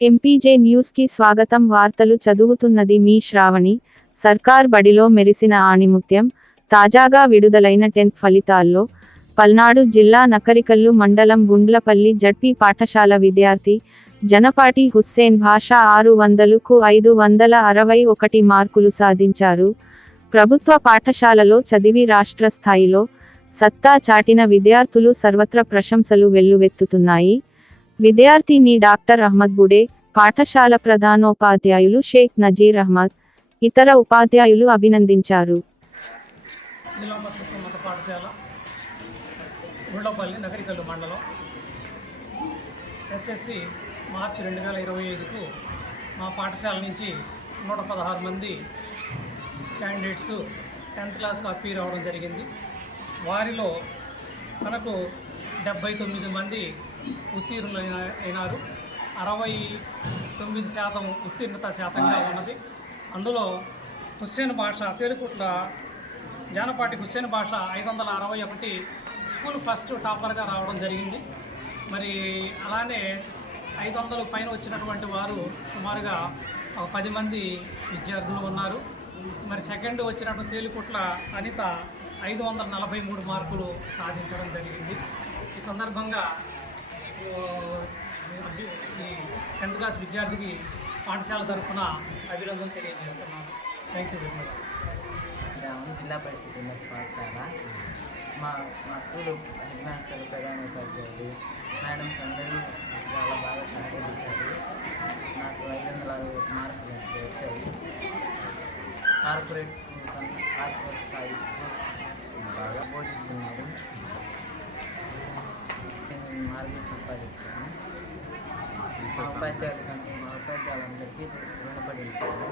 MPJ న్యూస్కి స్వాగతం. వార్తలు చదువుతున్నది మీ శ్రావణి. సర్కార్ బడిలో మెరిసిన ఆణిముత్యం తాజాగా విడుదలైన టెన్త్ ఫలితాల్లో పల్నాడు జిల్లా నకరికల్లు మండలం గుండ్లపల్లి జడ్పీ పాఠశాల విద్యార్థి జనపాటి హుస్సేన్ భాష ఆరు వందలకు ఐదు వందల అరవై ఒకటి మార్కులు సాధించారు. ప్రభుత్వ పాఠశాలలో చదివి రాష్ట్ర స్థాయిలో సత్తా చాటిన విద్యార్థులు సర్వత్ర ప్రశంసలు వెల్లువెత్తుతున్నాయి. విద్యార్థిని డాక్టర్ అహ్మద్ బుడే పాఠశాల ప్రధానోపాధ్యాయులు షేక్ నజీర్ అహ్మద్ ఇతర ఉపాధ్యాయులు అభినందించారు. మండలం ఎస్ఎస్సి మార్చి రెండు వేల ఇరవై ఐదుకు మా పాఠశాల నుంచి నూట పదహారు మంది క్యాండిడేట్స్ టెన్త్ క్లాస్కి అప్పీర్ అవ్వడం జరిగింది. వారిలో మనకు డెబ్బై తొమ్మిది మంది ఉత్తీర్ణులు అయిన- అయినారు. అరవై తొమ్మిది శాతం ఉత్తీర్ణత శాతంగా ఉన్నది. అందులో హుస్సేన్ భాష తేలికుట్ల జానపాటి హుస్సేన్ భాష ఐదు వందల అరవై ఒకటి స్కూల్ ఫస్ట్ టాపర్గా రావడం జరిగింది. మరి అలానే ఐదు వందల పైన వచ్చినటువంటి వారు సుమారుగా ఒక పది మంది విద్యార్థులు ఉన్నారు. మరి సెకండ్ వచ్చినటువంటి తేలికుట్ల అనిత ఐదు వందల నలభై మూడు మార్కులు సాధించడం జరిగింది. ఈ సందర్భంగా టెన్త్ క్లాస్ విద్యార్థికి పాఠశాల తరఫున అభినందన తెలియజేస్తున్నాను. థ్యాంక్ యూ వెరీ మచ్ గ్రామం జిల్లా పరిషత్ ఉన్నత పాఠశాల. మా మా స్కూల్ హెడ్ మాస్టర్ ప్రధాన ఉపాధ్యాయులు మేడమ్స్ అందరూ చాలా బాగా సహకరించారు. నాకు ఐదు వందల అరవై ఒక మార్కులు వచ్చాయి. కార్పొరేట్ స్కూల్ కన్నా కార్పొరేట్ స్థాయి స్కూల్ బాగా బోధిస్తున్నారు నేను ఈ మార్కులు సంపాదించాను. మా ఉపాధ్యాయులు మా ఉపాధ్యాయులందరికీ రుణపడి ఉంటాను.